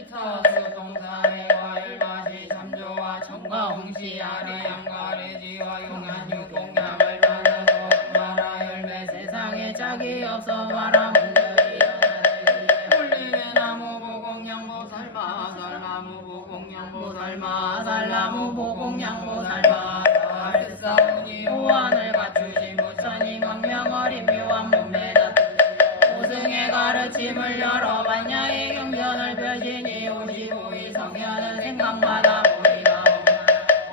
일타수 동사의 과일맛이 참조와 청과 홍시 아래 양가래 지와 용한 육공양을 받아서 마라 열매 세상에 짝이 없어 마라 물림의 나무 보공양보 살마 살나무 보공양보 살마 살나무 보공양보 살마 싸우니 호환을 갖추신 부처님 광명어린 묘한 몸매다 오승의 가르침을 열어 반야의 경전을 펴시니 55이 성현은 생각마다 보리가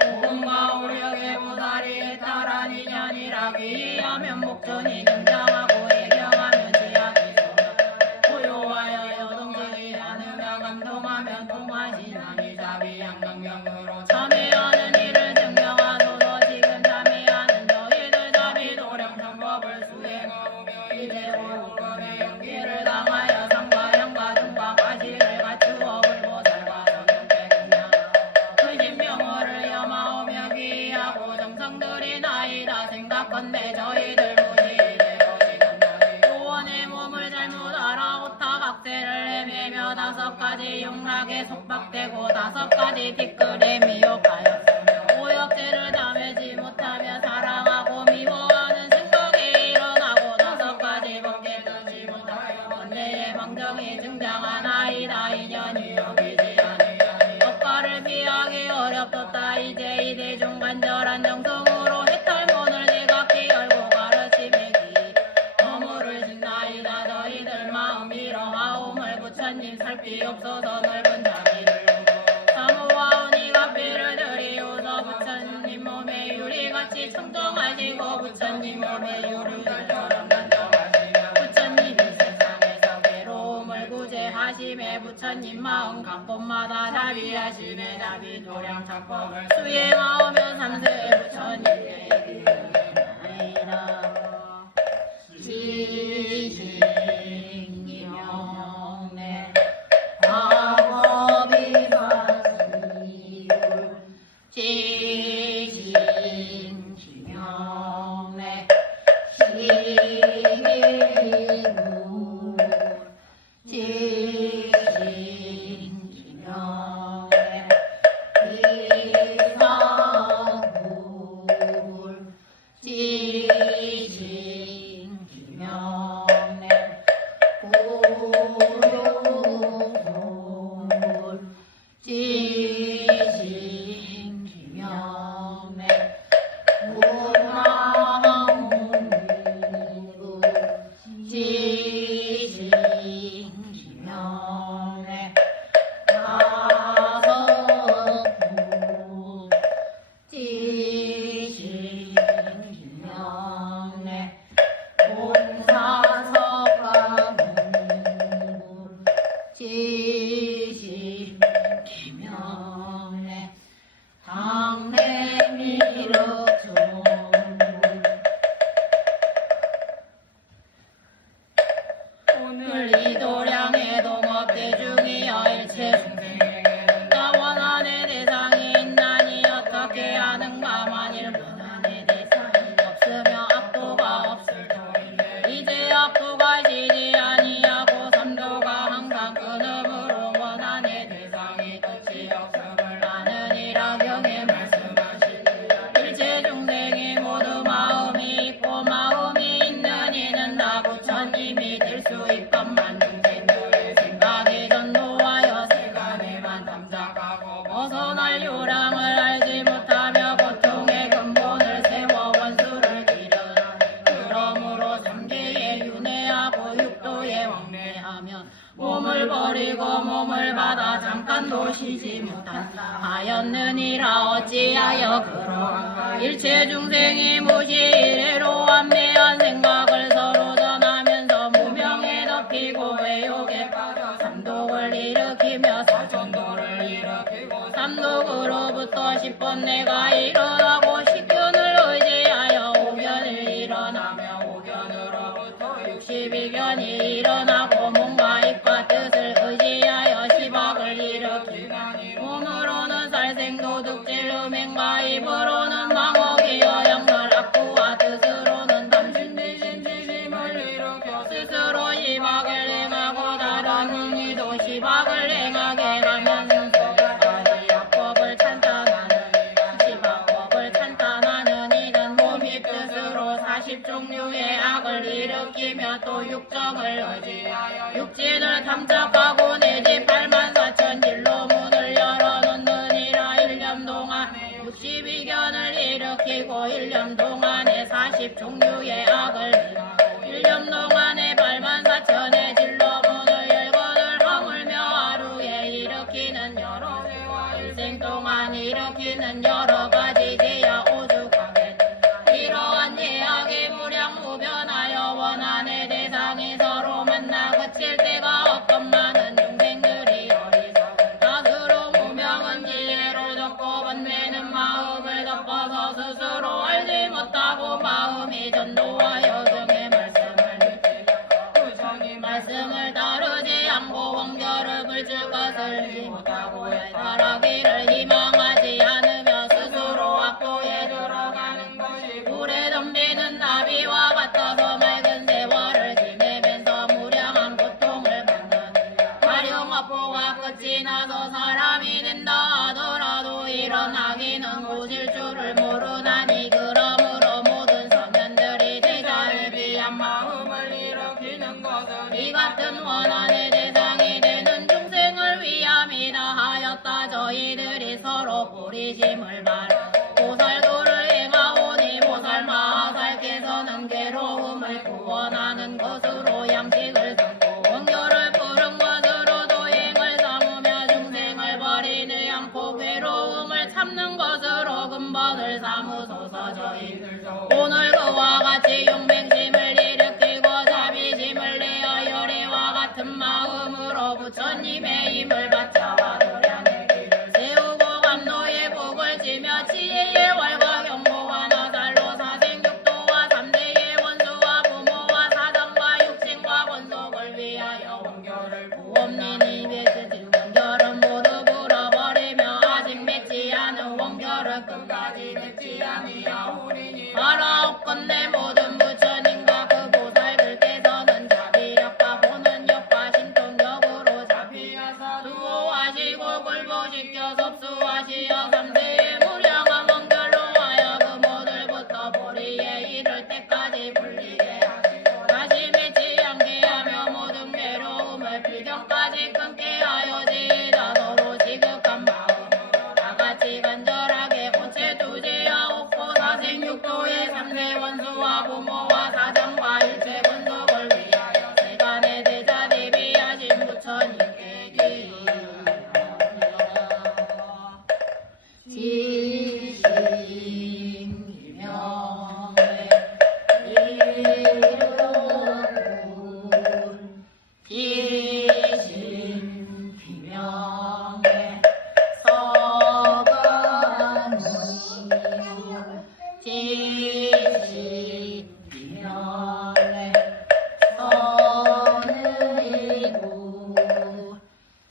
오금과 오력의 보살이 탈한 인연이라 귀하면 목전이 등장하고 예경하면 지약이 고요하여 여동생이 않으며 감동하면 통하신 아니자비 양강명으로 참회하는 이를 증명하소서 지금 참회하는 너희들 자비 도량 정법을 수행하오며 이대로 우금의 연기를 당하여 상과 형과 등과 과실을 갖추어 불보살과 정경태 그냥 그 신명어를 염하오며 귀하고 정성들이 나이다 생각건대 저희들 무지이래 고원의 몸을 잘못 알아 오타각세를 헤매며 5가지 용락에 속박되고 5가지 뒷글에 미혹하였으며 오역대를 담회지 못하며 사랑하고 미워하는 생각이 일어나고 5가지 법계 끊지 못하여 번뇌의 망정이 증장하나이다 인연이 여기지 아니하니 업가를 피하기 어렵도다 이제 이대 중간절한 정성으로 해탈문을 내각히 열고 가르치매기 어무를 신나이다 너희들 마음 이러하옴을 부처님 살피옵소서 넓은 자비를 사모하오니 갑비를 드리오서 부처님 몸에 유리같이 청정하시고 부처님 몸에 유리처럼 단정하시며 부처님이 세상에서 괴로움을 구제하심에 부처님 마음 각 곳마다 자비하심에 자비 도량 작법을 수행하오며 삼세 부처님의 이르나이다 지식이명내 아법이바지불 지식이명내 시기불 지식이명내 이사불 지식이명내 고요불 지식이명내 무마문불 지식이명내 다섯불 지식이명내 공사석가문불 지식이명내 당래미륵정불 오늘 이 도량의 동업대중이여 일체중생에게 원한의 대상이 있나니 어떻게 하는가 만일 원한의 대상이 없으며 압도가 없을 터이래 이제 압도가 지지 아니하고 삼도가 항상 끊음으로 원한의 대상이 끝이 없음을 아느니라 경에 말씀하시니 일체중생이 모두 마음이 있고 마음이 있는 이는 나 부처님이 될 수 있건만 중생들의 생각이 전도하여 세간에만 담작하고 벗어날 요량을 알지 못하며 고통의 근본을 세워 원수를 기려라 그러므로 삼계에 윤회하고 육도에 왕래하면 몸을 버리고 몸을 받아 잠깐도 쉬지 못한다 하였느니라 어찌하여 그러한가 일체 중생이 무시 이래로 완매한 생각을 서로 전하면서 무명에 덮이고 외욕에 빠져 삼독을 일으키며 사전도를 일으키고 삼독으로부터 10번 내가 일어나고 식견을 의지하여 오견을 일어나며 오견으로부터 62견이 일어나고 몸과 입과 뜻을 의지하여 시박을 일으키나니 몸으로는 살생도둑질 음행과 입으로는 망옥이여 양말 40종류의 악을 일으키며 또 육정을 의지하여 육진을 탐착하고 내 집 84,000길로 문을 열어놓느니라. 1년 동안에 62견을 일으키고 1년 동안에 40종류의 악을 1년 동안에 84,000의 질로 문을 열거늘 허물며 하루에 일으키는 여러 죄와 일생 동안 일으키는 여러 가지 죄야 오죽하겠느냐. 이러한 예악의 무량무변하여 원한의 대상이 서로 만나 그칠 때가 없건만은 중생들이 어리석은 자으로 무명은 지혜로 덮고 번뇌는 마음을 덮어서 스스로 알지 못하고 마음이 전도하여 정의 말씀을 따르지 않고 원결을 불줄 것을 못하고 타락기를 희망하지 않으며 스스로 악도에 들어가는 것이 물에 덤비는 나비와 같아서 맑은 세월을 지내면서 무량한 고통을 받느니라. 화룡업보가 끝이 나서 사람이 된다 하더라도 이런 악인은 고질 줄을 모르나니 그러므로 모든 성현들이 제자에 비한 마음을 일으키는 것은 이 같은 원한의 대상이 되는 중생을 위함이다 하였다. 저희들이 서로 뿌리심을 바라 보살도를 행하오니 보살마하살께서는 괴로움을 구원하는 것으로 양식을 삼고 원결을 푸른 것으로 도행을 삼으며 중생을 버리지 않고 괴로움을 참는 것으로 근본을 삼으소서. 저희들 오늘 그와 같이 용맹심을 일으키고 자비심을 내어 열애와 같은 마음으로 부처님의 힘을 받자와 도량의 길을 세우고 감노의 복을 지며 지혜의 활과 경고와 나달로 사생육도와 삼대의 원수와 부모와 사당과 육신과 권속을 위하여 원결을 부엄니니 배스진 원결은 모두 불어버리며 아직 맺지 않은 원결을 끝까지 맺지 아니하오리니 알아옵건대 모든 부처님과 그 보살들께서는 자비력과 보는력과 신통력으로 자비하사 수호하시고 굴복시켜 섭수하시어 삼세의 무량한 원결로 하여금 오늘부터 보리에 이를 때까지 불리게 하시고 다시 맺지 않게 하며 모든 괴로움을 필경까지 끊게 하여 지혜자 서로 지극한 마음으로 다같이 간절하게 고체 두제야 옥고 사생육도의 삼세 원수와 부모와 사장과 일체 권속을 위하여 세간의 대자 대비하신 부처님께 지심이명에 이르고 지심비명에 서가는 지심비명에 서늘이고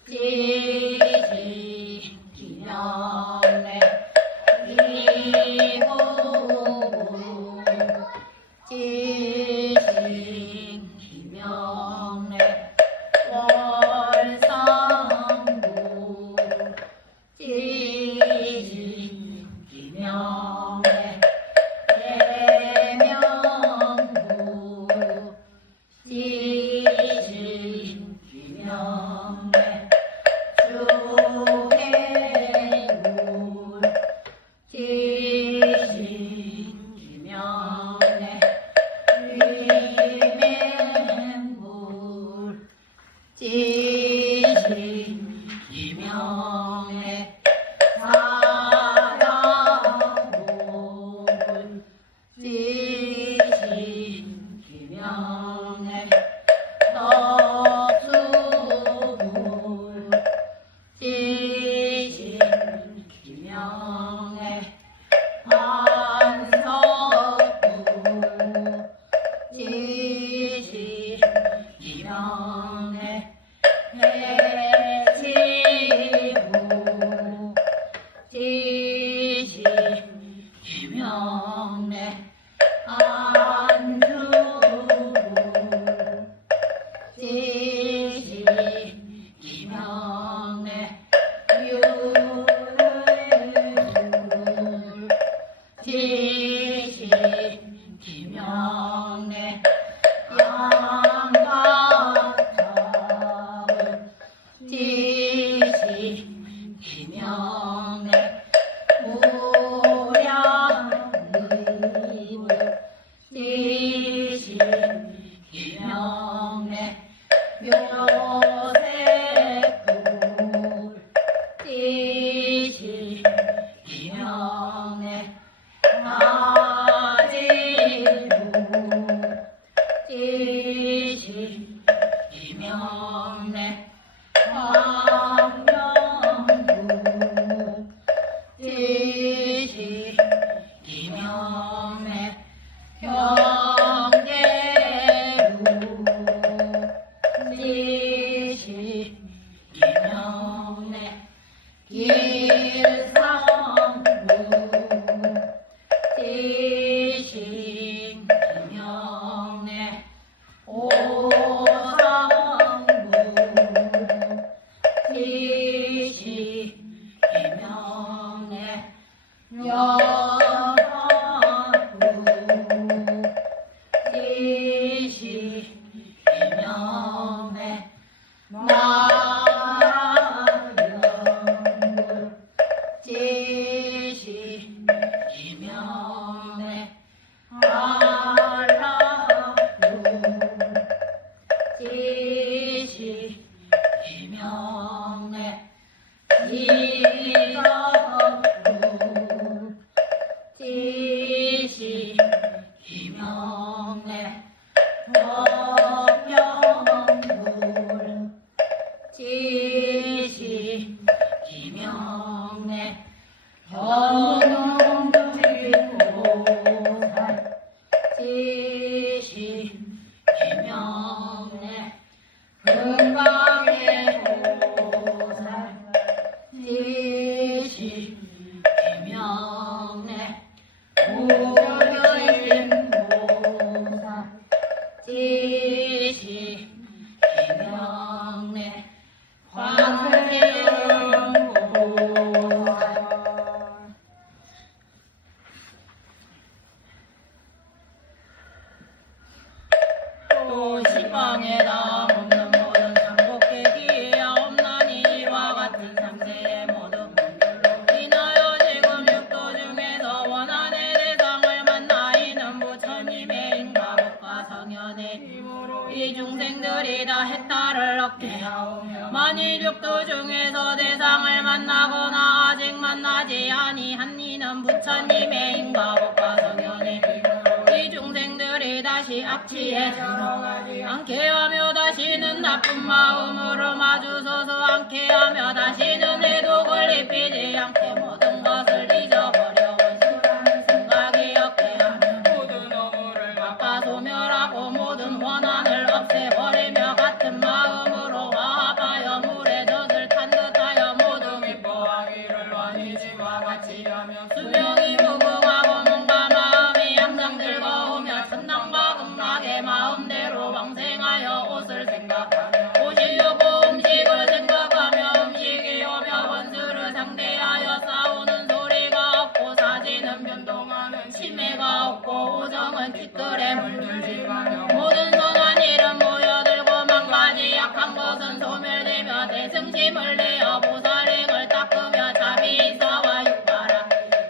지심비명에 이고 지심비명에 월상고 지심비명에 대명고 지심비명에 주행굴 지심비명에 위맹굴 지심비명에 사랑굴 지심비명에 덕수굴 지심비명에 반석굴 지심비명에 해치굴 지심비명에 안주굴 지심비명에 유물굴 지심비명에 일방에다 없는 모든 장복계기야 없나니 이와 같은 삼세의 모든 법률로 인하여 지금 육도 중에서 원한의 대상을 만나 이는 부처님의 인과복과 성현의 이 중생들이 다 해탈을 얻게 하오며 만일 육도 중에서 대상을 만나거나 아직 만나지 아니한 이는 부처님의 인과복과 성현의 이 중생들이 다시 악취에 들어가지 않게 하며 다시는 나쁜 마음으로 마주서서 않게 하며 다시는 해독을 입히지 않게 모든 것을 잊어버려 원수라는 생각이 없게 하며 모든 어물을 막아 소멸하고 모든 원한을 없애버리며 같은 마음으로 화합하여 물에 젖을 탄 듯하여 모두 기뻐하기를 원이지와 같이 하며 수명이 무궁하고 몸과 마음이 항상 즐거우며 천당과 극락의 마음대로 왕생하여 옷을 생각하며 옷이 오고 음식을 생각하며 음식이 오며 원수를 상대하여 싸우는 소리가 없고 사지는 변동하는 치매가 없고 우정은 티끌에 물들지 않으며 모든 선한 일은 모여들고 망가지 약한 것은 소멸되며 대승심을 내어 보살행을 닦으며 자비사와 육바라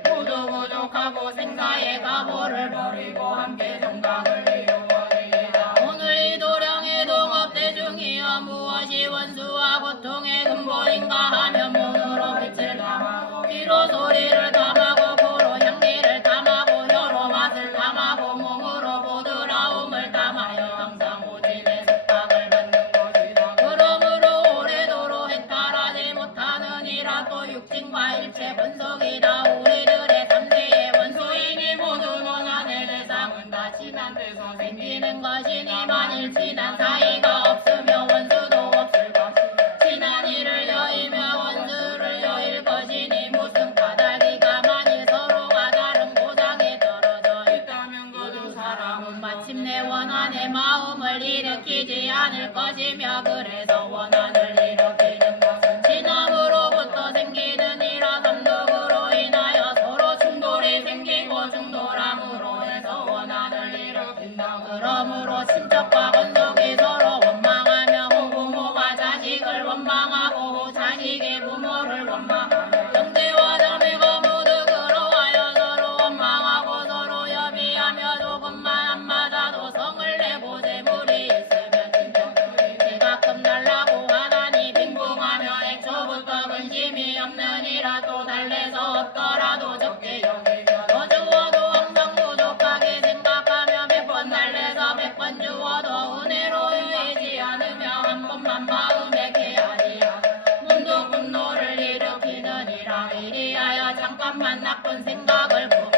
모두 부족하고 생사의 가보를 버리고 함께 정각을 이루어지이다. 오늘 이 도량의 동업대중이여 무엇이 원수와 고통의 근본인가 하면 몸으로 빛을 담하고 귀로 소리를 담하고 코로 향기를 담하고 혀로 맛을 담하고 몸으로 보드라움을 담하여 항상 오진의 습박을 받는 것이다. 그러므로 오래도록 해탈하지 못하느니라. 또 육신과 일체 번속이다. 우리들의 삼세의 원소이니 모든 원한의 대상은 다 지난 데서 생기는 것이니 만일 지난 사이가 없으며 원수도 없을 것이다. 지난 일을 여의며 원수를 여일 것이니 무슨 까닭이가 만일 서로가 다른 고장에 떨어져 있다면 그 사람은 마침내 원한의 마음을 일으키지 않을 것이며 그래서 원한을 일으키는 것은 진함으로부터 생기는 이라 삼독으로 인하여 서로 충돌이 생기고 충돌함으로 해서 원한을 일으킨다. 그러므로 친척과 건속이 서로 원망하며 부모가 자식을 원망하고 자식이 부모를 원망하며 형제와 자매가 모두 그러하여 서로 원망하고 서로 협의하며 조금만 안 맞아도 성을 내고 재물이 있으면 친척들이 가끔 달라고 하다니 빈궁하며 애초부터 근심이 없느니라. 또 달래서 없더라도 적게 여기며 더 주어도 항상 부족하게 생각하며 몇 번 달래서 몇 번 주어도 은혜로 여기지 않으며 한 번만 마음에 개하리라. 문득 분노를 일으키느니라. 이리하여 잠깐만 나쁜 생각을 보고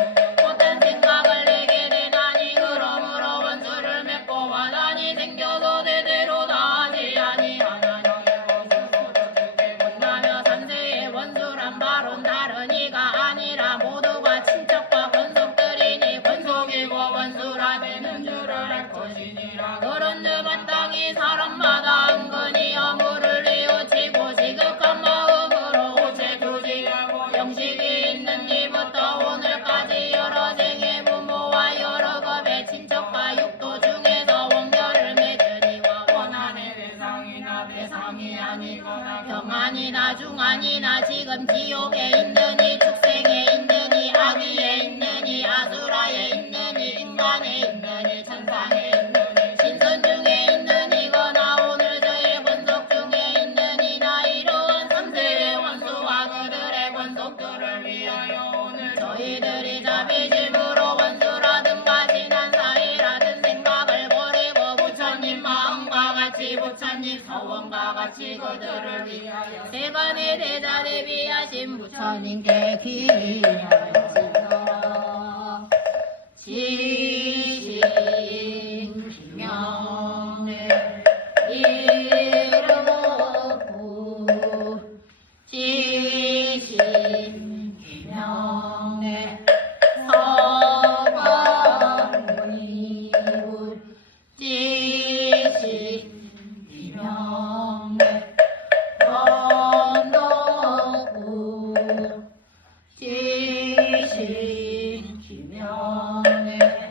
못한 생각을 내게 되나니 그러므로 원수를 맺고 화단이 생겨서 제대로 다 하지 아니하나니 원수를 못나며 삼세의 원수란 바로 다른 이가 아니라 모두가 친척과 권속들이니 권속이고 원수라 되는 줄을 알 것이니라. 그런즉 마땅히 사람마다 은근히 허물을 뉘우치고 지극한 마음으로 오체두지하고 영식이 있는 이부터 오늘까지 여러 생의 부모와 여러 급의 친척과 육도 중에서 원결을 맺으니와 원한의 대상이나 대상이 아니거나 경안이나 중안이나 지금 지옥에 있느니 축생에 있느니 아기에 있느니 아수라에 있느니 인간에 있느니 천상에 있느니 신선 중에 있느니거나 오늘 저의 권속 중에 있느니나 이러한 삼세의 원수와 그들의 권속들을 위하여 오늘 저희들이 자비심으로 원수라든가 지난 사이라든 생각을 버리고 부처님 마음과 같이 부처님 서원과 같이 그들을 위하여 세간의 대자리 비하신 부처님께 기하여서 지신명을 이루고 지신명을 서방이웃 지신명을 언덕우 지신명을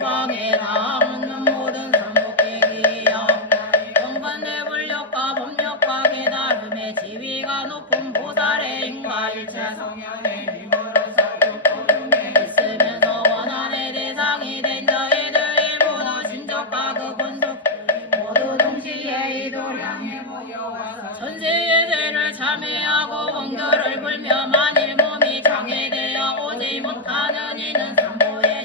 시방에 남는 모든 삼복행위여 영반대 불력과 법력과 깨달음의 지위가 높은 보살의 인과 일체 성현의 힘으로 사육고름에 있으면서 원한의 대상이 된 저희들이 모두 신적과 그 본속 모두 동시에 이 도량에 모여와서 전세의 죄를 참회하고 원결을 불며 만일 몸이 장애되어 오지 못하는 이는 삼보의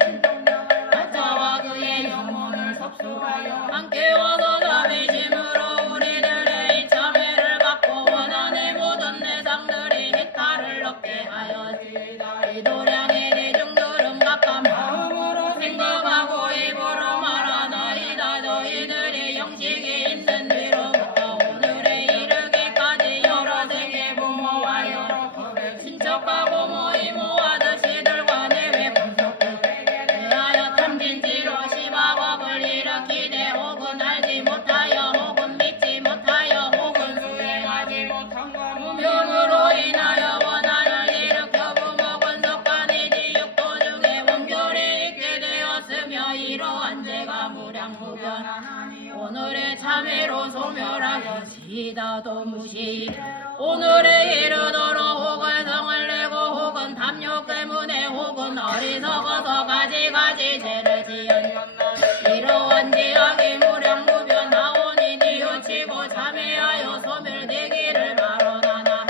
함께 와도 자비심으로 우리들의 이 참회를 받고 원한의 모든 대상들이 해탈을 얻게 하여지이다. 이 도량의 대중들은 각각 마음으로 생각하고 입으로 말하나이다. 저희들이 영식이 있는 뒤로부터 오늘에 이르기까지 여러 세계 부모와 여러 법의 친척과 고모 이모와 드시들과 내외 본속들에게 대하여 탐진지로 심화법을 일으키되 혹은 알지 못하여 혹은 믿지 못하여 혹은 수행하지 못한 것 무명으로 인하여 원한을 일으켜 부모 권속간이지 육도 중에 원결이 있게 되었으며 이러한 죄가 무량무변하나니 오늘의 참회로 소멸하여지이다. 도무시 오늘에 이르도록 혹은 성을 내고 혹은 담요 때문에 혹은 어리석어서 가지가지 죄를 지었나니 이러한 지악이 무량무변하오니 뉘우치고 참회하여 소멸되기를 바라나나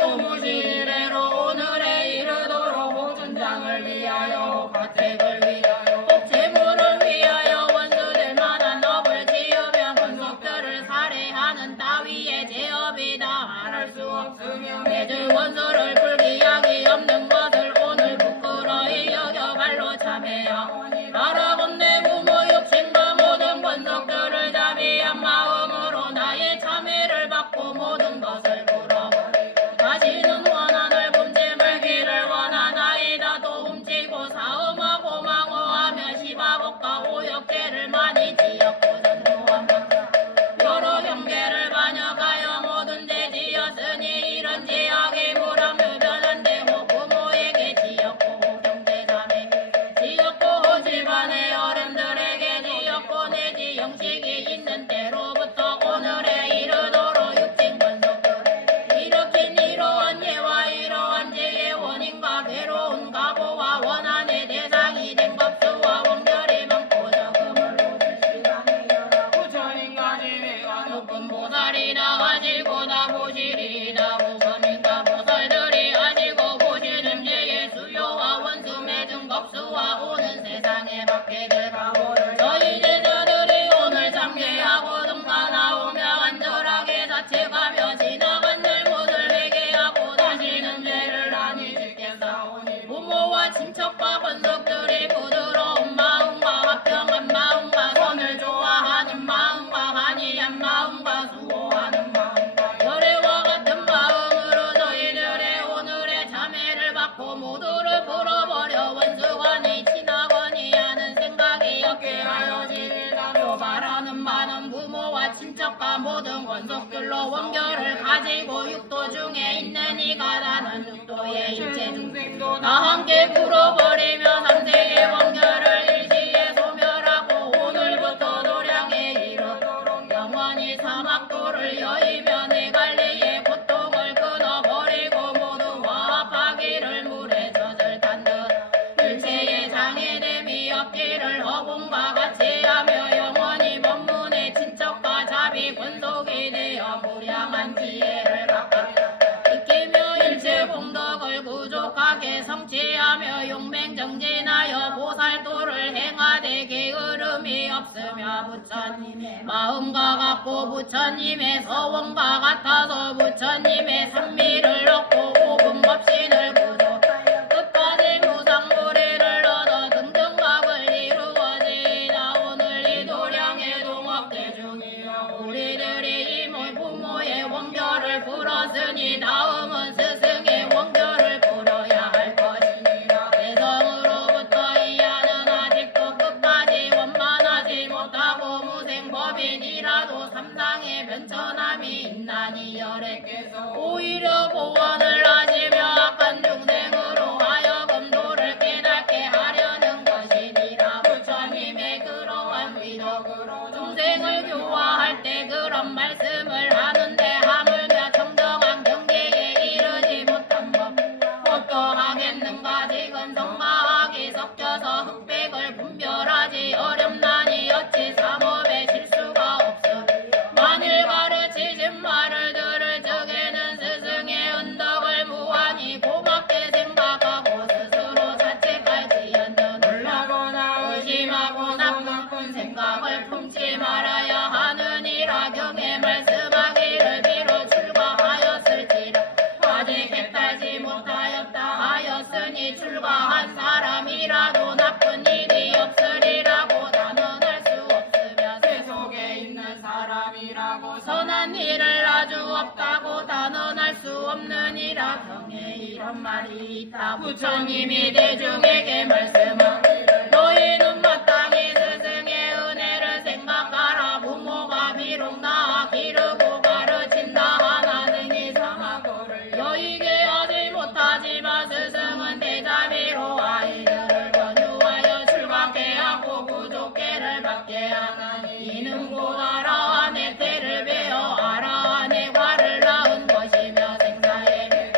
도무시 이래로 오늘에 이르도록 혹준장을 위하여 가택을 위하여 혹 재물을 위하여 원수될 만한 업을 지으며 권속들을 살해하는 따위의 제업이다 말할 수 없으며 매들 원수를 불기약이 없는 것을 오늘 부끄러이 여겨 발로 참회하오니 바라건대 부모 육신과 모든 권속들을 자비한 마음으로 나의 참회를 받고 모든 것을 물어버리고 다시는 원한을 범죄 말기를 원하나이다. 또 훔치고 사음하고 망호하며 시바복과 오역죄를 많이 지었고 전도한 것과 여러 형제를 반역하여 모든 죄 지었으니 이런 죄악이 무량무변 여러 원결을 가지고 육도 중에 있는 이가 나는 육도의 일체 중생도 다 함께 물어버리며 삼세의 원결을 일시에 소멸하고 오늘부터 도량에 이르도록 영원히 사막도를 여의며 네 갈래의 고통을 끊어버리고 모두 화합하기를 물에 젖을 탄 듯 일체의 장애됨이 없기를 허공과 같이 하며 영원히 법문의 친척과 자비 권속이 되어 무량한 지혜를 각각 익히며 일체 공덕을 부족하게 성취하며 용맹정진하여 보살도를 행하되 게으름이 없으며 부처님의 마음과 같고 부처님의 서원과 같아서 부처님의 산미를 얻고 오금없이늘 구족하여 끝까지 무상무리를 얻어 등등각을 이루어지이다. 오늘 이 도량의 동업대중이여 우리들이 이모 부모의 원결을 풀었으니 다음은 스승의 원결을 풀어야 할 것이니라. 대성으로부터 이하는 아직도 끝까지 원만하지 못하고 무생법인이라도 삼상의 변천함이 있나니 열애께서 오히려 보완을 하시며 악한 중생으로 하여금 도를 깨닫게 하려는 것이니라. 부처님의 그러한 위덕으로 중생을 교화할 때 그런 말씀을 하는데 하물며 정정한 경계에 이르지 못한 법 어떠하겠는가. 지금 성가하기 섞여서 흑백을 분별하지 어렵나니 어찌 삼업에 실수가 없어. 만일 가르치신 말을 들을 적에는 스승의 은덕을 무한히 고맙게 생각하고 스스로 자책할지언정 놀라거나 의심하고 나쁜 생각을 품지 말아야 하느니라. 경에 말씀하기를 비로 출가하였을지라 아직 깨달지 못하였다 하였으니 출가한 사람이라도 나쁜 일이 없으리라고 단언할 수 없으며 세속에 있는 사람이라고 선한 일을 아주 없다고 단언할 수 없느니라. 경에 이런 말이 있다. 부처님이 대중에게 말씀하기를 너희는 마땅히 스승의 은혜를 생각하라. 부모가 비록 낳아 기르고 가르친다 하나는 이 사막도를 여의게 하지 못하지만 스승은 대자비로 아이들을 권유하여 출가케 하고 부족계를 받게 하나니 이는 곧 아라한의 때를 배워 아라한의 과를 낳은 것이며 생사의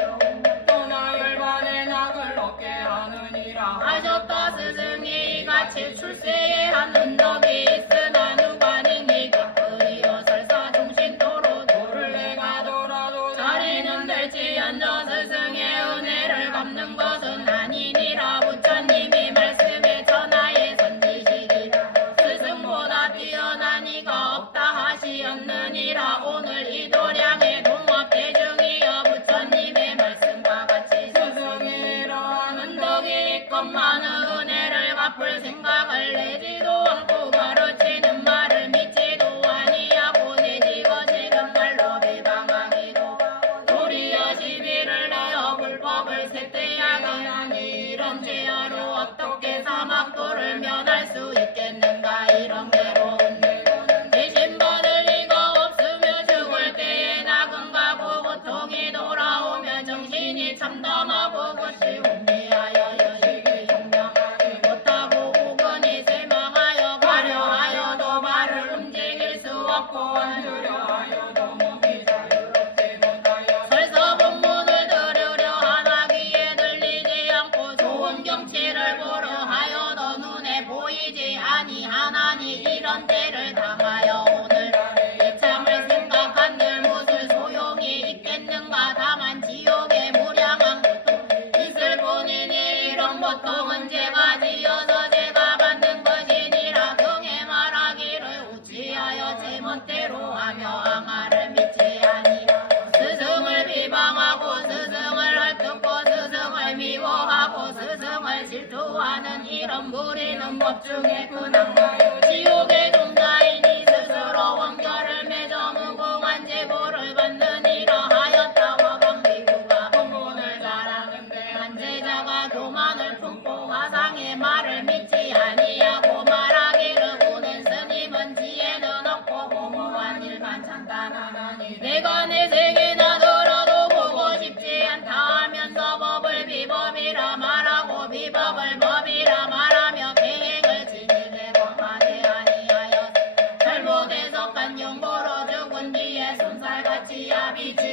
또나 열반의 낙을 얻게 하느니라 하셨다. 스승이 이같이 출세에 한 은덕이 있으나 누가 능히 격의여 설사 중신도로 도를 내가더라도 자리는 될지언정 스승의 은혜를 갚는 것은 아니니라. 부처님이 말씀에 천하에 선지시기라 스승보다 뛰어난 이가 없다 하시었느니라. 오늘 이 도량의 동업대중이여 부처님의 말씀과 같이 스승이 이러한 은덕이 있건만은 은혜를 갚을 생각을 내지도 않고 가르치는 말을 믿지도 아니하고 내지거지는 말로 비방하기도 하고 도리어 시비를 내어 불법을 세대하게 하니 이런 죄어로 어떻게 사막도를 면할 수 있겠는가. 이런 괴로운 일로는 대신 받을 리가 없으며 죽을 때에 나금가고 고통이 돌아오면 정신이 참담하고 그것이 혼미하여 여식이 용명하지 못하고 우건이 제망하여 가려하여도 발을 움직일 수 없고 앉으려 하여도 몸이 자유롭지 못하여 설사 법문을 들으려 하나귀에 들리지 않고 좋은 경치를 보려 하여도 눈에 보이지 아니하나니 이런 때를 당하여 오늘 이참을 생각한들 무슨 소용이 있겠는가. 다만 지옥의 무량한 고통 있을 뿐이니 이런 고통은 제가 지어서 제가 받는 것이니라. 경에 말하기를 우치하여 제멋대로 하며 악마를 믿지 아니라 스승을 비방하고 스승을 헐뜯고 스승을 미워하고 스승을 질투하는 이런 무리는 법 중에 근한가요. 지옥의 종자이니 스스로 원결을 맺어 무궁한 제보를 받느니라 하였다. 화강비구가 법문을 잘하는데 한 제자가 교만을 품고 화상의 말을 믿지 아니하고 말하기를 오늘 스님은 지혜는 없고 공허한 일만 찬단하나니 내가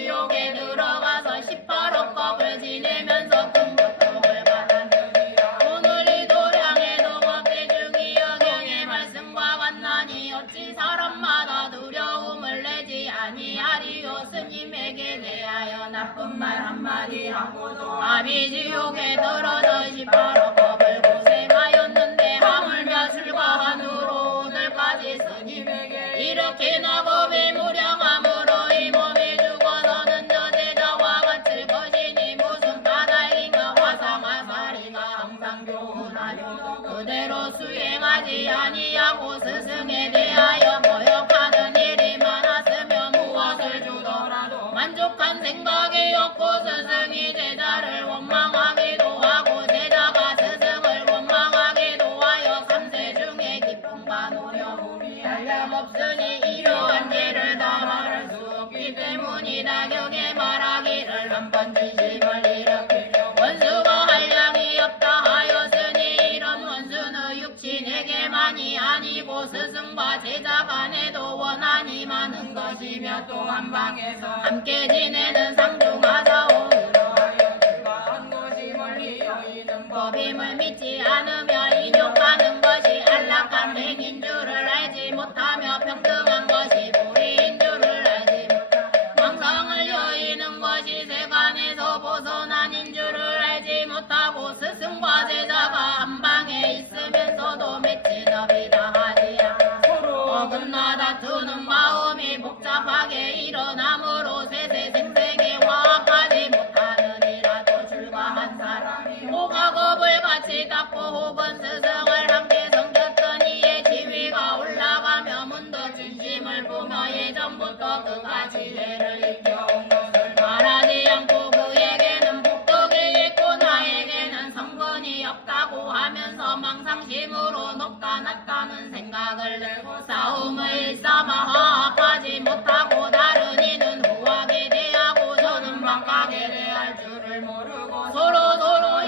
지옥에 들어가서 18억 겁을 지내면서 금고통을 받았느니라. 오늘 이 도량에도 법대중이 여경의 말씀과 같나니 어찌 사람마다 두려움을 내지 아니하리요. 스님에게 대하여 나쁜 말 한마디 하고도 아비 지옥에 들어서 18억 겁을 고생하였는데 하물며 출가한후로 오늘까지 스님에게 이렇게 나겁이 무량함으로 이 몸이 죽어서는 저 제자와 같을 것이니 무슨 까닭인가 화상화살이가 항상 교훈하여 그대로 수행하지 아니하고 스승에 대하여 모욕하는 일이 많았으면 무엇을 주더라도 만족한 생각이 없고 스승이 제자를 원망하기도 하고 제자가 스승을 원망하기도 하여 삼세 중에 기쁨과 노여움이 한량없으니 이러한 죄를 다 말할 수 없기 때문이다. 경에 말하기를 한번 진심을 일으키려 원수가 한량이 없다 하였으니 이런 원수는 육신에게만이 아니고 스승과 제자 간에도 원한이 많은 것이며 또 한 방에서 함께 지내는 상중하다오. 이러하여 출가한 것이 멀리 여의는 법임을 믿지 않으며 인욕하는 것이 안락한 행인 줄을 알지 못하며 평등한 것이 불의인 줄을 알지 못하며 망상을 여의는 것이 세간에서 벗어난인 줄을 알지 못하고 스승과 제자가 한 방에 있으면서도 맺지너비다 하지 않아 서로 어긋나 다투는 마음이 복잡하게 일어나므로 세세생생에 화합하지 못하느니라도 출가한 사람이 호가겁을 같이 닦고 혹은 스승을 함께 섬겼던 이의 지위가 올라가며 문득 진심을 보며 예전부터 그같이 죄를 익혀온 것을 말하지 않고 그에게는 복덕이 있고 나에게는 성건이 없다고 하면서 망상심으로 높다 낮다는 생각을 내고 싸움을 일삼아 화합하지 못하고 다른 이는 후하게 대하고 저는 망각에 대할 줄을 모르고 서로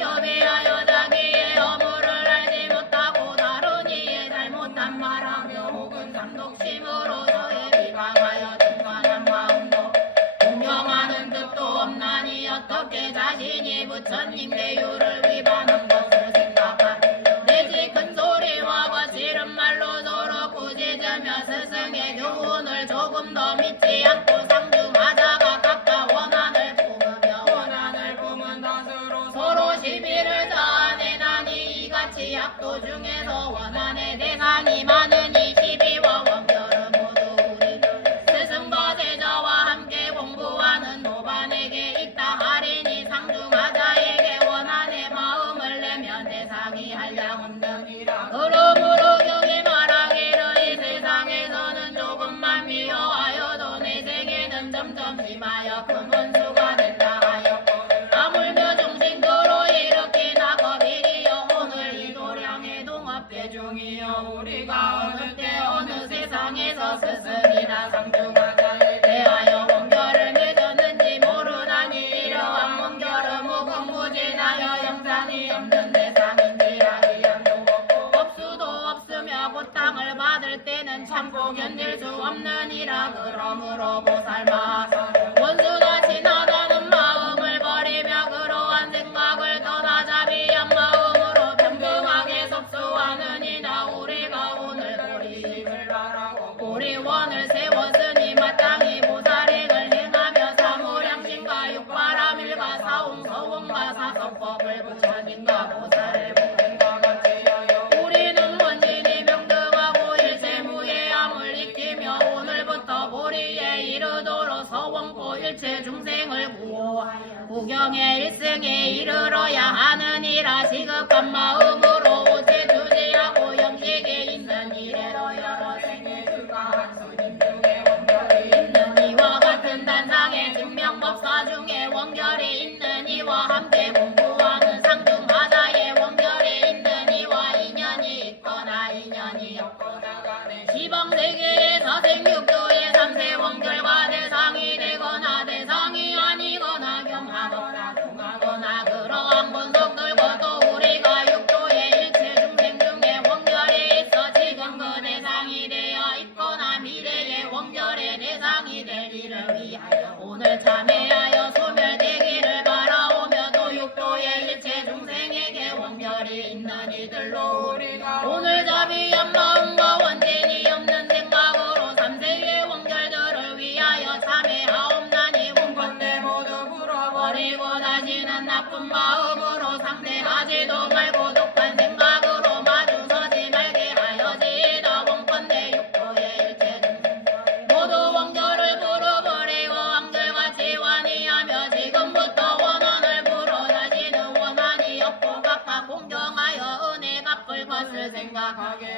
여비하여 자기의 허물을 알지 못하고 다른 이의 잘못한 말하며 혹은 잠독심으로 저의 비방하여 등반한 마음도 공경하는 뜻도 없나니 어떻게 자신이 부처님 계율을 위반한 것을 생각하니 내지 큰소리와 거칠은 말로 서로 꾸짖으며 스승의 교훈을 조금 더 믿지 않고 상중하다가 각각 원한을 품은 탓으로 서로 시비를 다하내나니 이같이 악도 중에서 원한의 대상이 많으니 시비와 원결은 모두 우리는 스승과 제자와 함께 공부하는 노반에게 있다 하리니 상중하자에게 원한의 마음을 내면 대상이 한량없느니라. 그러므로 경에 말하기를 이 세상에서는 조금만 미워하여도 내 생에는 점점 심하여 큰 원수가 된다 하였고 하물며 정신도로 이렇게 나겁이리여 오늘 이 도량의 동업대중이여 우리가 어느 때 어느 세상에서 스승이나 상중하자에 대하여 원결을 맺었는지 모르나니 이러한 원결은 무궁무진하여 영산이 없는 대상인지 아니함도 없고 법수도 없으며 고탕을 받을 때는 참고 견딜 수 없느니라. 그러므로 보살마서 원수나 친하다는 마음을 버리며 그러한 생각을 떠나 자비한 마음으로 평등하게 접수하느니라. 우리가 오늘 보리심을 바라고 보리원을 세웠으니 마땅히 보살행을 행하며 사무량심과 육바라밀과 사홍서원과 사서법을 부처님과 보살의 복행과 같이 하여 우리는 원진이 평등하고 일체무예함을 익히며 오늘부터 보리에 이르도록 서원고 일체 중생을 구호하여 구경의 일승에 이르러야 하느니라. 시급한 마음으로 오체 주지하고 영식에 있는 이래로 여러 생에 출가한 스님 중에 원결이 있는 이와 같은 단상에 증명법사 중에 원결이 있는 이와 함께 공부하는 상중하자에 원결이 있는 이와 인연이 있거나 인연이 없거나 간에 시방세계의 사생육도의 삼세 원결과 대상이 되거나 대상이 아니거나 겸하거나 중하거나 그러한 본성들과 또 우리가 육도에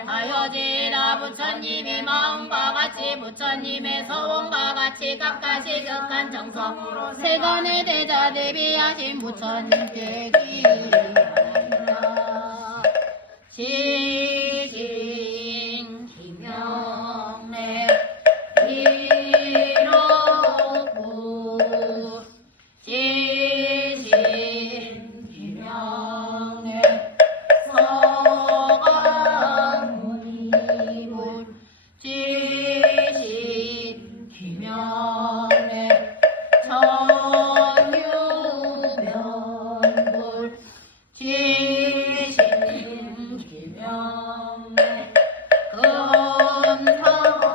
하여지나 부처님의 마음과 같이 부처님의 서원과 같이 각가시 극한 정성으로 세간의 대자 대비하신 부처님께 기하리라. 지진 김영래 이로구 지신 김영래 서가모니불 지신 김영래 천유변불 지신 김영래 금성불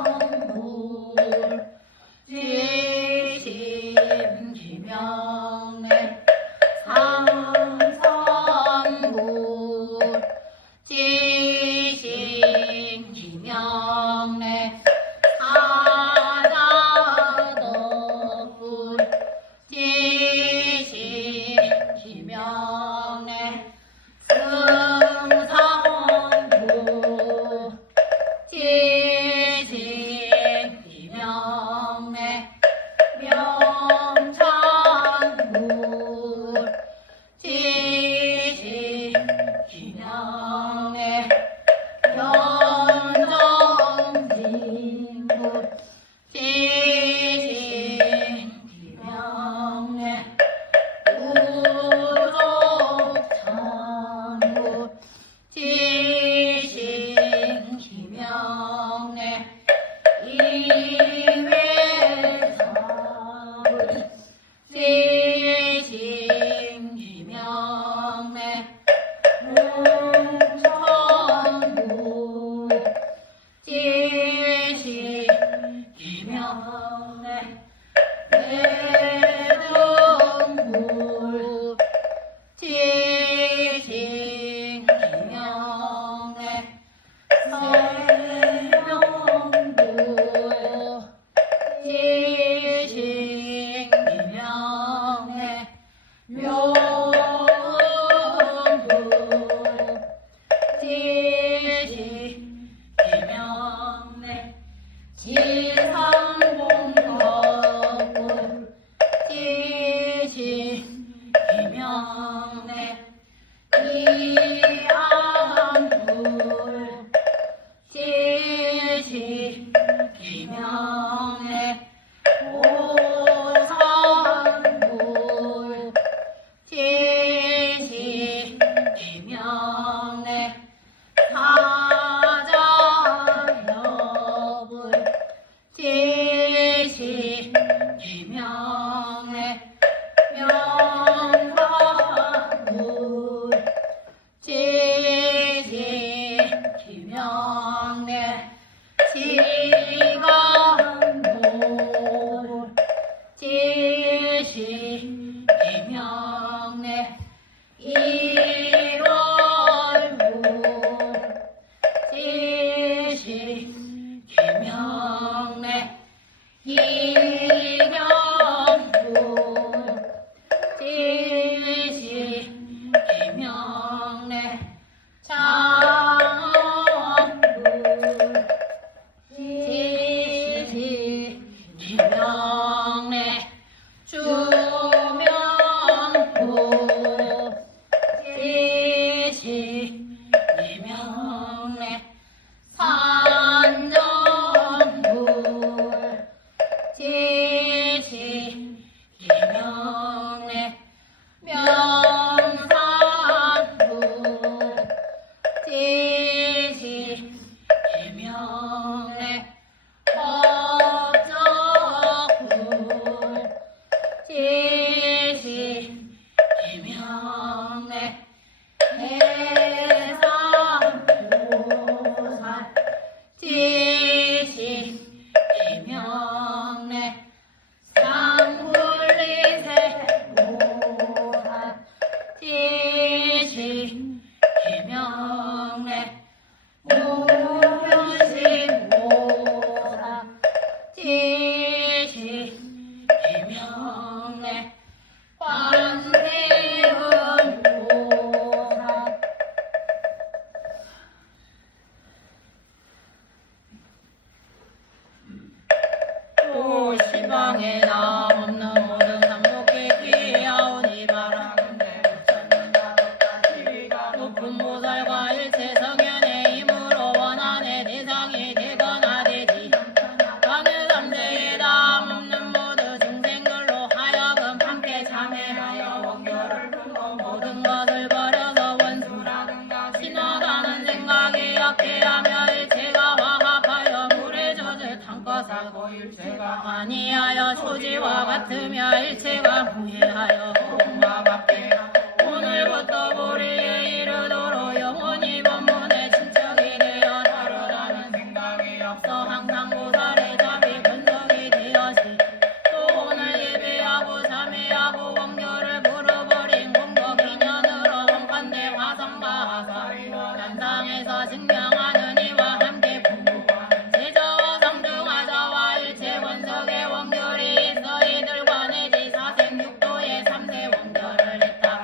지신 김영래 상성불 지신 김영래 사자덕불 지신 김영래 승성불 지신 김영래 명창불 지신 김영래 연정진불 지신 김영래 우족창불 지신 김영래 이회사불 지신 김영래 몽천불 지신 김영래 내등불 지신 김영래 설명불 지신 김영래 묘음불 지신 김영래 지상공덕불 지신 김영래 이안불 지신 김영래 오산불 지신 김영래 타자여불 지신 김영래 명화불 지신 김영래 지간불 지신 김영래 일월불 지신 김영래 이명불 지신 김영래 장엄불 지신 김영래 주명 같으며 일체가 무해하여 공과 같게 오늘부터 보리에 이르도록 영원히 법문의 친척이 되어 다르다는 생각이 없어 항상 보살의 자비 근덕이 되었지. 또 오늘 예배하고 참회하고 원결을 부르버린 공덕 인연으로 원판대 화성과 하사리와 단상에서 증명하는 이와 함께 공부와 제자와 상중하자와 일체 원석의 원결이 있어 이들과 내지 사생육도의 삼세 원결을 했다.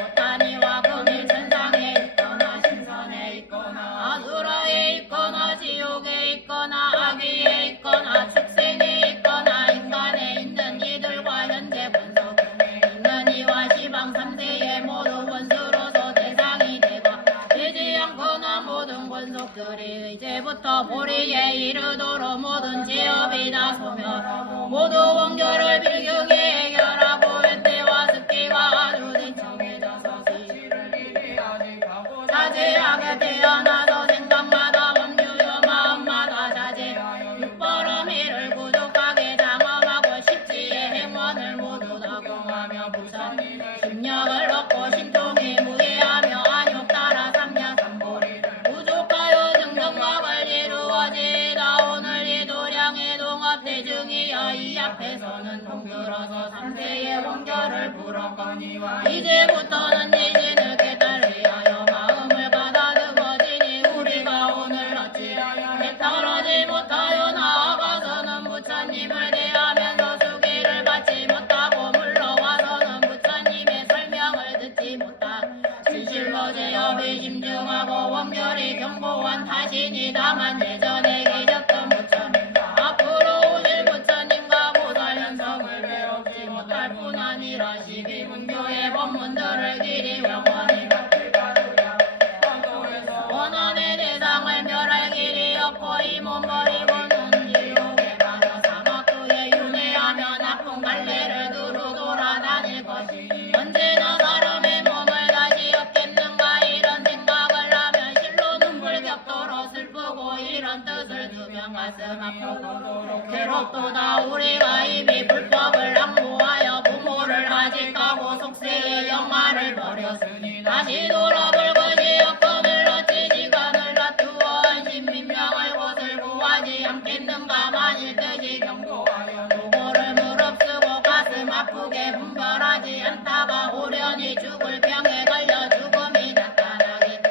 못하니와 금일 천상에 있거나 신선에 있거나 아수라에 있거나 지옥에 있거나 아귀에 있거나 축생에 있거나 인간에 있는 이들과 현재 원석에 있는 이와 시방 삼세의 모두 원수로서 대상이 되고 되지 않거나 모든 권속들이 이제부터 보리에 이르도록 모든 지업이 나서며 모두 원결을 빌격에 해결하고 현대와 습기와 아주 대청해져서 시를 이리하지 가고 자제하게 태어나도 생각마다 원유여 마음마다 자제하여 육바라미를 구족하게 장엄하고 십지의 행원을 모두 다 경하며 부산인의 심력을 얻고 신통이 무해하며 안욕 따라 삼냐 삼보리를 부족하여 등등각을 이루어지다. 오늘 이 도량의 동업대중이여 이 앞에서는 동들어서 삼세의 원결을 불었거니와 이제부터는 이진을 깨달으하여 마음을 가다듬어지니 우리가 오늘 어찌하여 해탈하지 못하여 나아가서는 부처님을 대하면서 수기를 받지 못하고 물러와서는 부처님의 설명을 듣지 못하고 진실로 제업이 심중하고 원결이 견고한 탓이니 다만 예전에 계셨던 부처님과 앞으로 오실 부처님과 보살 연성을 배롭지 못할 뿐 아니라 십이문교의 법문들을 길이 영원히 받을 가두야 원소에서 원한의 대상을 멸할 길이 없고 이 몸 버리고는 지옥에 가서 사막도에 윤회하며 나쁜 갈래를 두루 돌아다닐 것이니 언제나 사람의 몸을 다시 얻겠는가 이런 생각을 하면 실로 눈물 격도로 슬프고 이런 뜻을 두면 가슴 아프고 괴롭도다. 우리가 이미 불법을 낭모하여 부모를 하직하고 속세의 영화를 버렸으니 다시 돌아볼 것이 없건을 어찌 시간을 다투어 안심민명의 곳을 구하지 않겠는가. 만일 뜻이 경고하여 노고를 무릅쓰고 가슴 아프게 분별하지 않다가 오련히 죽을 병에 걸려 죽음이 나타나게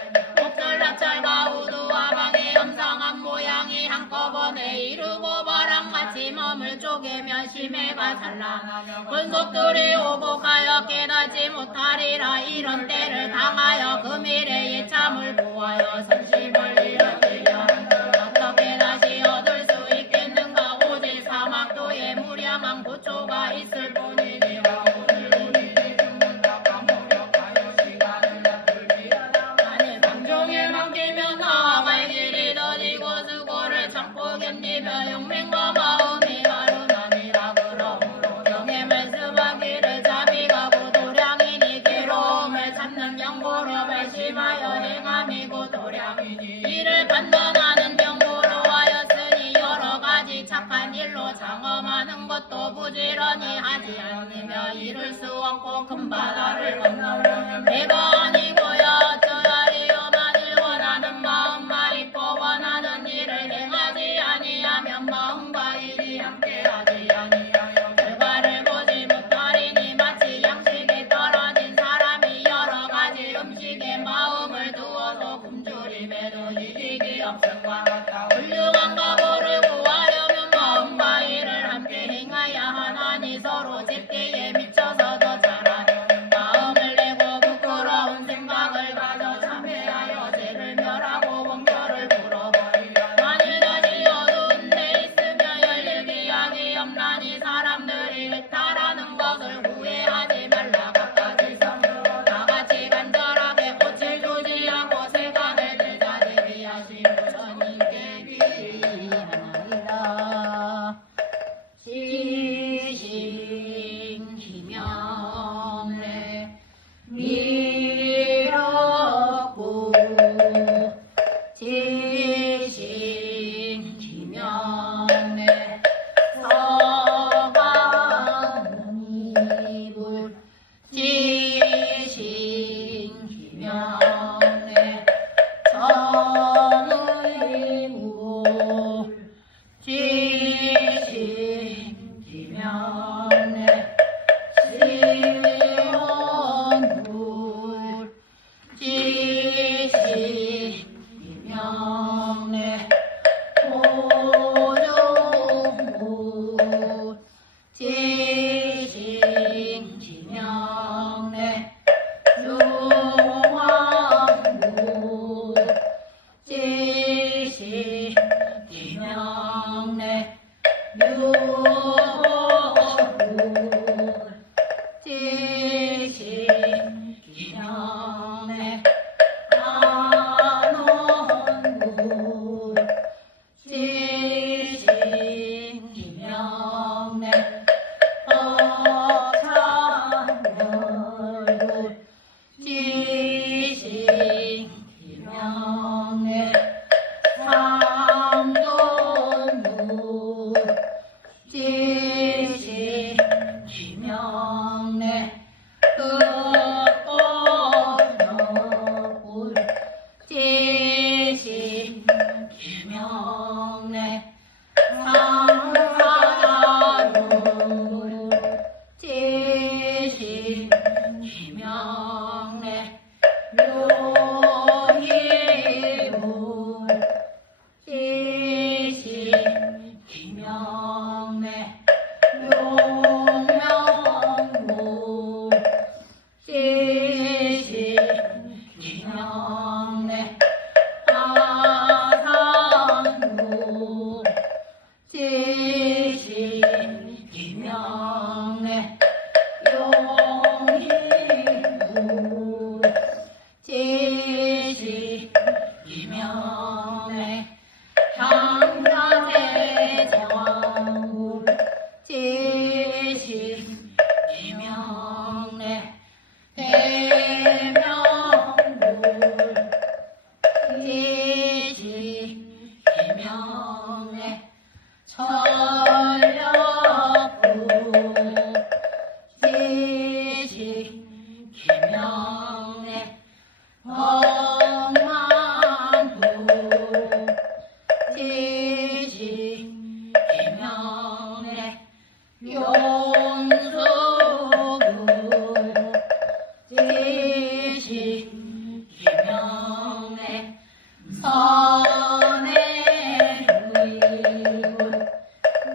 목설 나찰과 우두와 방의 엄상한 모양이 한꺼번에 이루고 바람같이 몸을 쪼개며 심해가 산란하며 권속들이 오복하여 깨닫지 못하리라. 이런 때를 당하여 금일에 예참을 보하여 선심을 일으키려 한들 어떻게 다시 얻을 수 있겠는가. 오직 사막도에 무량한 고초가 있을 뿐이니라. 오늘 우리 죽는다 감무력하여 시간을 놔둘지어다. 만일 방종에 맡기면 나아갈 길이 더디고 수고를 참고 견디며 용맹과 마음이 가련함이라. 그러므로 경의 말씀하기를 자비가고 도량이니 괴로움을 찾는 영고로 발심하여 행함이고 도량이니 이를 판단하는 영고로 하였으니 여러가지 착한 일로 장엄하는 것도 부지런히 하지 않으며 이룰 수 없고 큰 바다를 건너려면 배가 아니고야 어쩌하리요. 만일 원하는 마음만 있고 원하는 일을 행하지 아니하면 마음과 일이 함께하지 아니하여 결과를 보지 못하리니 마치 양식이 떨어진 사람이 여러가지 음식에 마음을 두어서 굶주림에도 이익이 없을 것 같다. 훌륭한 각오를 구하려면 마음과 일을 함께 행하야 하나니 서로 집계에 미쳐서 더 잘하려면 마음을 내고 지시 김영래 안원구 지시 김영래 어창렬구 지시 김영래 삼존구 지시 김영래 끝꽃여굴 지시 김영래 상사자율 지시 김영래 묘희물 지시 김영래 용명무 지시 김영래 아산무 지시 김영래 용희무 지시 김영래 향자대 제왕물 지시 김영래 대명물 지시 김영래 천력구 지시 김영래 억만부 지시 김영래 용수구 지시 김영래 선해의군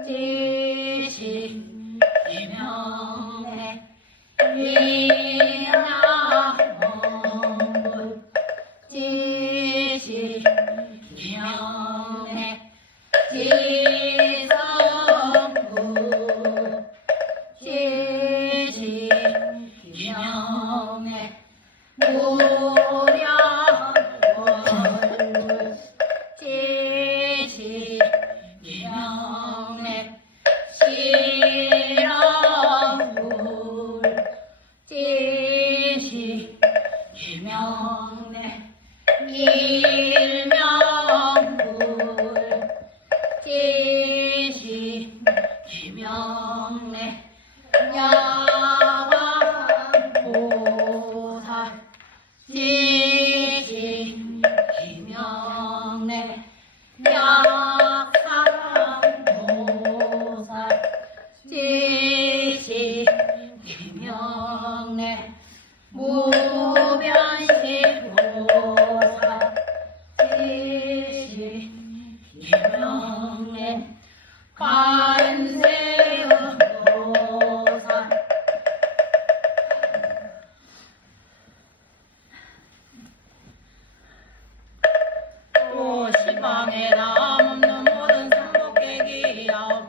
지시 김영래 이양원군 지시 김영래 지성구 지시 김영래 무량월굴 지시 김영래 실험굴 지시 김영래 일명굴 지시 김영래 야왕보살 지시 김영래 약상보살 지시 김영래 무변시보살 지시 김영래 관세음보살 또 시방에 남없는 모든 천복객이여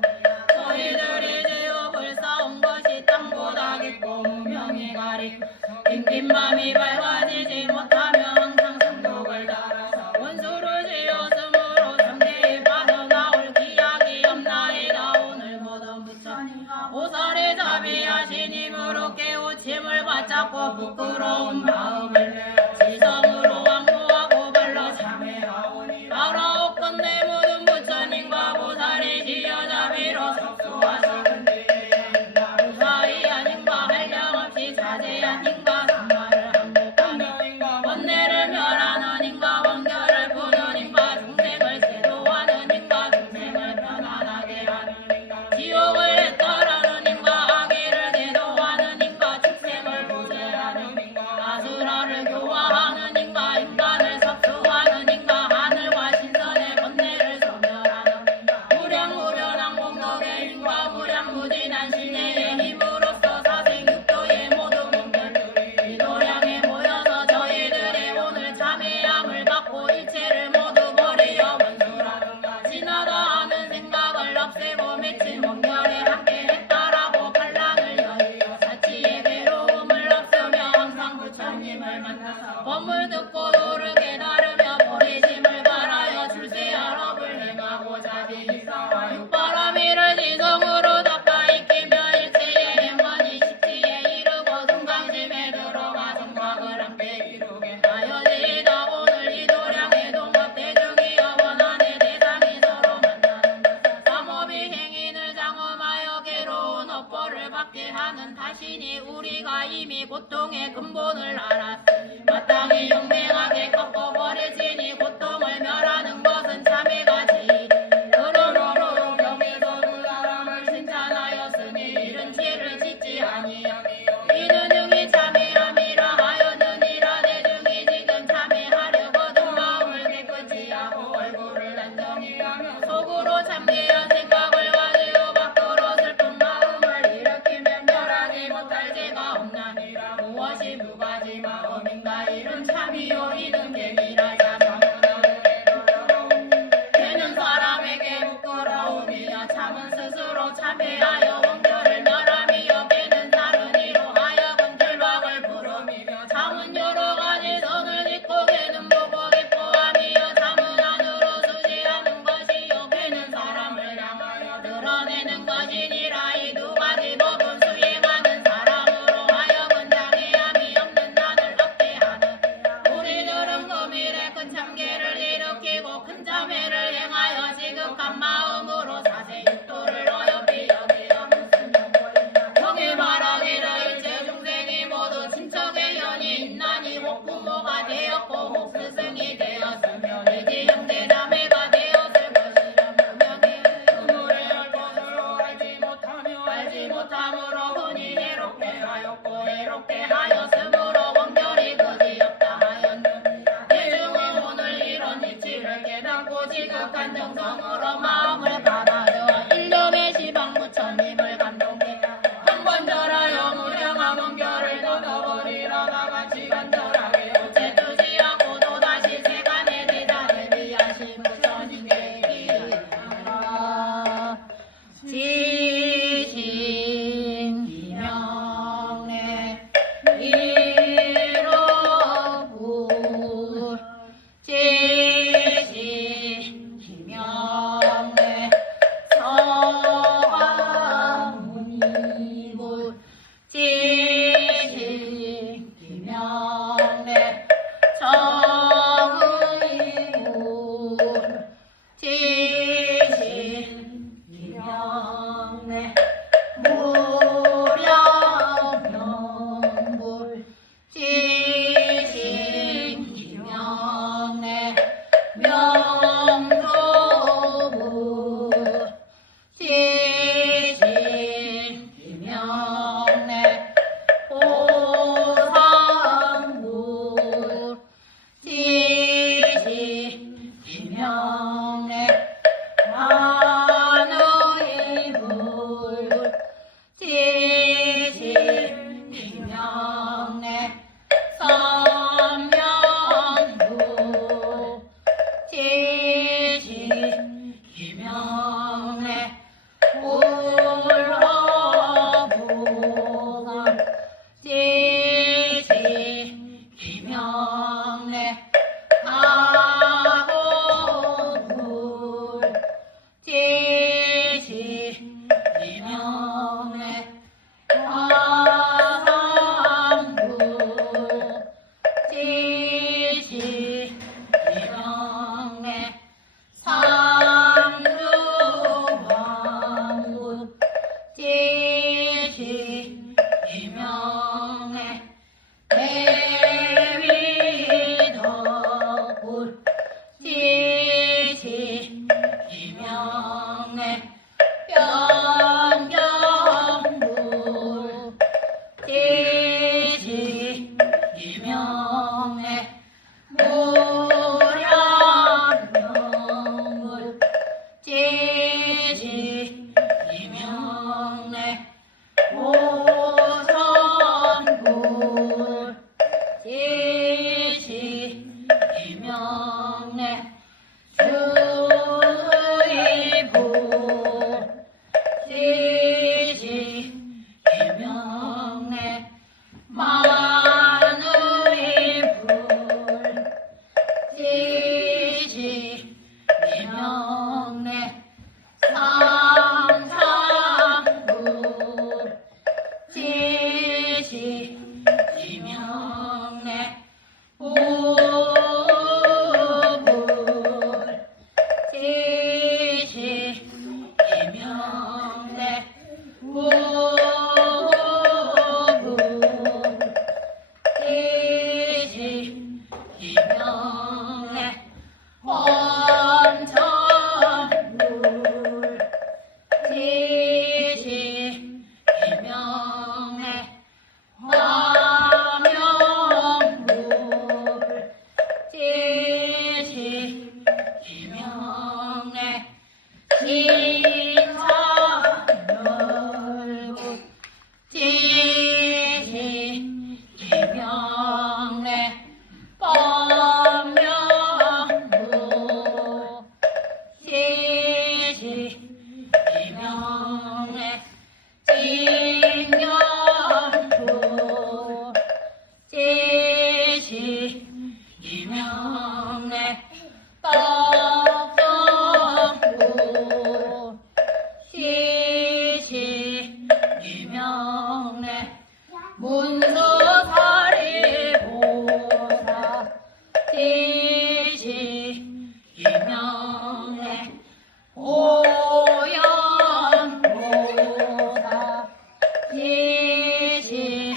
너희들이 죄업을 쌓은 것이 땅보다 깊고 무명이 가리고 빈긴 맘이 밝아지지 못하며 항상 천국을 따라서 원수를 지었으므로 정계에 빠져나올 기약이 없나이다. 오늘 모든 부처님과 보살의 자비하시님으로 깨우침을 바쳤고 부끄러운 마음을 지성으로 왕노하고 발로 참회하오니 바로 끝내 모든 부처님과 보살의 지여자비로 속수하시는데 무사히 아닌가 한량없이 자제한 인가 상마를 항복하는 인가 번뇌를 멸하는 인가 원결을 푸는 인가 중생을 제도하는 인가 중생을 편안하게 하는 인가 지옥을 해탈하는 인가 악의를 제도하는 인가 축생을 구제하는 인가 아수라를 교화 하시니 우리가 이미 고통의 근본을 알아 마땅히 용맹하게 꺾어버리시니 고통을 멸하는 것은 참회가지 그러므로 용병에도 두 사람을 칭찬하였으니 이른 죄를 짓지 아니하며 이는 능히 참회함이라 하였느니라 내 중에 지금 참회하려거든 마음을 깨끗이 하고 얼굴을 단정히 하며 속으로 참회한 생각을 가지고 밖으로 슬픈 마음을 일으키면 멸하지 못할 죄가 없나니라 무엇이 두 가지 마음인가 이는 참이요 이는 객이라 죄는 사람에게 부끄러움이여 참은 스스로 참회하여 원결을 멸함이여 죄는 다른 이로 하여금 결박을 부름이며 참은 여러 가지 선을 짓고 죄는 보고 기뻐함이여 참은 안으로 수지하는 것이요 죄는 사람을 향하여 드러내는 것이니라 이 두 가지 법은 수행하는 사람으로 하여금 장애함이 없는 난을 얻게 하느니라 우리들은 금일에 큰 참계를 일으키고 큰 참회를 행하여 지극한 마음으로 사세 육도를 어여삐 여기여 무슨 영골이냐 형이 말하기를 일체 중생이 모두 친척의 연이 있나니 혹 부모가 되었고 혹 스승이 되었으며 내지 형제 자매가 되었을 것이라 분명히 그물에 할 것으로 알지 못함으로 흔히 해롭게 하였고 해롭게 하였으므로 원결이 그지없다 하였느니라 대중은 오늘 이런 이치를 깨닫고 지극한 정성으로 마음을 받아여 일념의 시방 부처님을 감동해야 한번 절하여 무량한 원결을 걷어버리라 나같이 간절하게 어째 두지 않고 또다시 세간에 대단에 비하신 부처님께 기리하라 지신 이명래 이로구 지신 이명래 서왕문이구 지신 이명래 정의구 지신 이명래 무량명불 지신 이명래 명도부 지신 이명래 보상불 지신 이명래 만의불 지신 이명래 삼명불 지신 이명래 불허보감 지신 이명래 가보불 지신 이명래 화상불 지신 이명래 상주방불 지신 이명래 대위덕불 지신 이명래 변경불 지신 이명래 무량명불 지신 이명래 오선불 지신 이명래 주의불 지신 이명래 문서사리보사 대시 이명래 오연보사 대시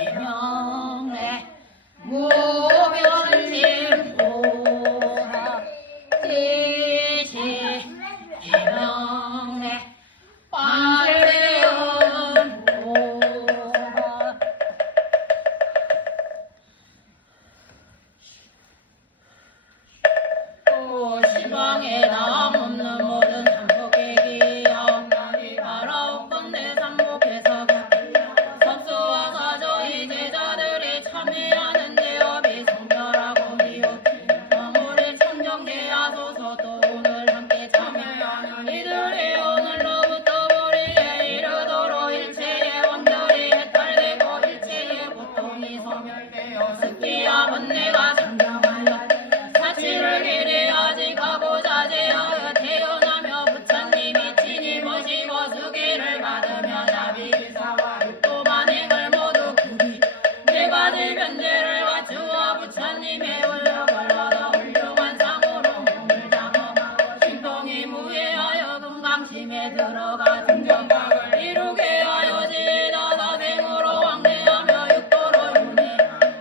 이명래 무변심보사 대시 이명래 빨래연보사 또 시방에 남없는 모든 삼복의 기억나니 바라옵건대 삼복해서 석수와 가정이 제자들이 참여하는 대업이 성결하고 미흡 아무리 청정되하소서 또 오늘 함께 참여하는 이들이 오늘로부터 우리에 이르도록 일체의 원결이 해탈되고 일체의 고통이 소멸되어 습기와 번뇌가 상정하여 사치를 기대하지 가고 자제하여 태어나며 부처님이 친히 모시고 수기를 받으며 자비사와 육도 만행을 모두 구리 네 가지 변제를 갖추어 부처님의 원력을 얻어 훌륭한 상으로 몸을 장엄하고 신통이 무해하여 금강심에 들어가 등정각을 이루게 하여 지다사생으로 왕래하며 육도로 윤회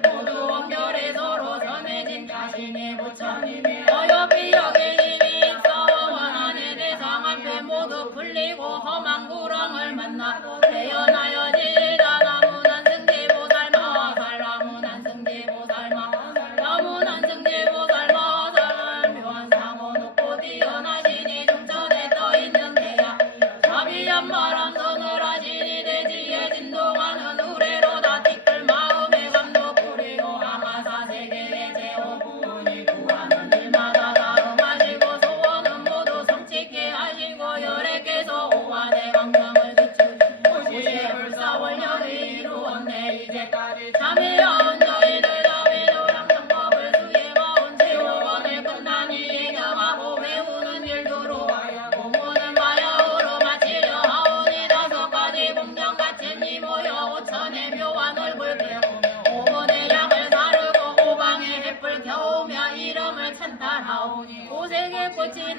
모두 원결에 서로 전해진 자신의 부처님의 어여비 여기심이 입사와 원한의 대상 앞에 모두 풀리고 험한 구렁을 만나 태어나여 지다 나무난 승지보살마 살라무난 승지보살마 나무난 승지보살마 살은 묘한 상호 높고 뛰어나시니 중천에 떠있는 태야 자비한 바람 선을 하시니 대지에 진동하는 우레로 다 티끌 마음에 감도 뿌리고 아마사 세계의 제오부원이 구하는 일마다 다음하시고 소원은 모두 성취케 하시고 열애께서 오한의 강명을 비추니 오시의 불사원령이 이루었네 이제까지 참여한 저희들 자비도량 성법을 수행하온 제오원을 끝나니 예경하고 외우는 일도로 하여 공부는 마야으로 마치려 하오니 다섯 가지 공정 같으니 모여 오천의 묘한 얼굴 배우며 오번의 양을 다루고 오방의 햇불 겨우며 이름을 찬탈하오니 오색의 꽃이